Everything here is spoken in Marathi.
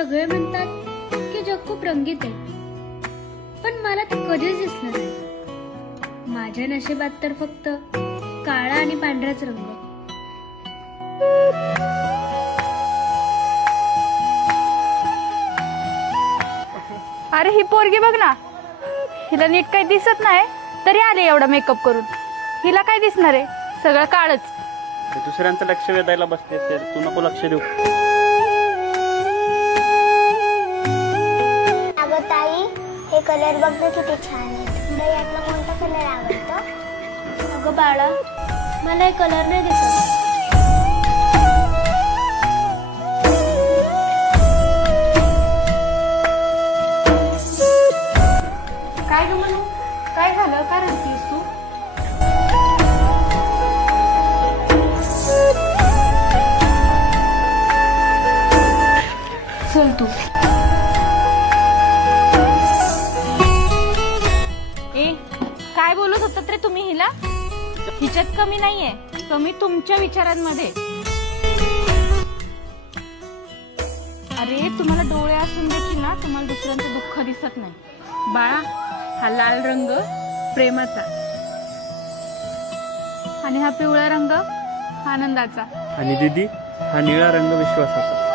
सगळे म्हणतात की जग खूप रंगीत आहे, पण मला ते कधीच दिसलं नाही. माझ्या नशिबात तर फक्त काळा आणि पांढराच रंग. अरे ही पोरगी बघ ना, हिला नीट काही दिसत नाही तरी आले एवढा मेकअप करून. हिला काय दिसणार आहे, सगळं काळच. दुसऱ्यांचं लक्ष वेधायला बसते असेल, तू नको लक्ष देऊ. अगं ताई, हे कलर बघ ना किती छान आहे. तुला यातला कोणता कलर आवडतो? अगं बाळा, मला हे कलर नाही दिसत. काय ग म्हणू, काय झालं, काय रडतीस तू? चल तू. ए, काय बोलत होतात रे तुम्ही हिला? हिच्यात कमी नाहीये, कमी तुमच्या विचारांमध्ये. अरे तुम्हाला डोळे असून देखील ना तुम्हाला दुसऱ्यांचं दुःख दिसत नाही. बाळा, हा लाल रंग प्रेमाचा आणि हा पिवळा रंग आनंदाचा. आणि दीदी, हा निळा रंग विश्वासाचा.